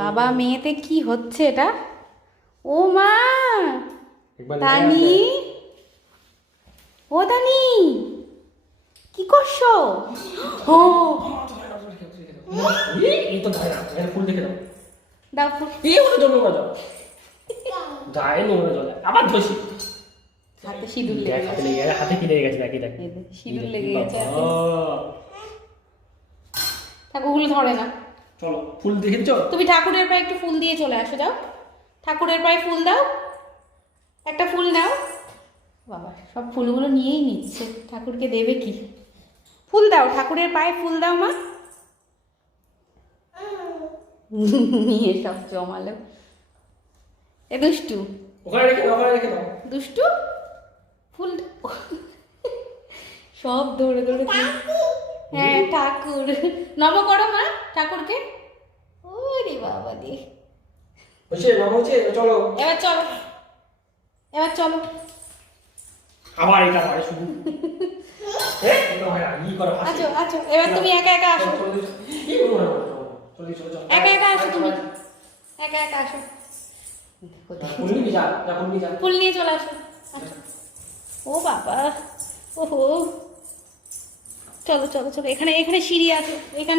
বাবা মেয়েতে কি হচ্ছে এটা? ও মা, তানি, ও তানি, কি করছো? ও এই তো ধারে ফুল দেখে দাও। দাও ফুল। এই হলো তো নোংরা জল। গায়ে নোংরা জল আবার ধসি। হাতে সিঁদুর লেগে হাতে গেছে। লেগে গেছে, হাতে কি লেগে গেছে দেখি দেখ। এই দেখ, সিঁদুর লেগে গেছে হাতে। বাবা। ঠাকুরগুলো ধরে না। চলো ফুল দেখেছো? তুমি ঠাকুরের পায়ে একটু ফুল দিয়ে চলে আসো, যাও ঠাকুরের পায়ে ফুল দাও, একটা ফুল নাও। বাবা সব ফুলগুলো নিয়েই নিচ্ছে, ঠাকুরকে দেবে কি? ফুল দাও, ঠাকুরের পায়ে ফুল দাও মা। নিয়ে সব জমালো। এ দুষ্টু, ওখানে রেখে দাও, ওখানে রেখে দাও। দুষ্টু ফুল সব দৌড়ে দৌড়ে হ্যাঁ ঠাকুর নম করো মা ঠাকুরকে। ওরে বাবা দিয়ে হচ্ছে বাবা হচ্ছে, চলো এবার চলো, এবার চলো। আবার এটা হয় শুধু। এটা হয় ই করে হাসি। আচ্ছা আচ্ছা, এবার তুমি একা একা আসো, কি করবো না, চলো চলো। একা একা আসো তুমি, একা একা আসো। ফুল নিয়ে যা, যা ফুল নিয়ে যা। ফুল নিয়ে চলে আসো, আসো। ও বাবা, ওহো, চলো চলো চলো, এখানে এখানে সিঁড়ি আছে, এখানে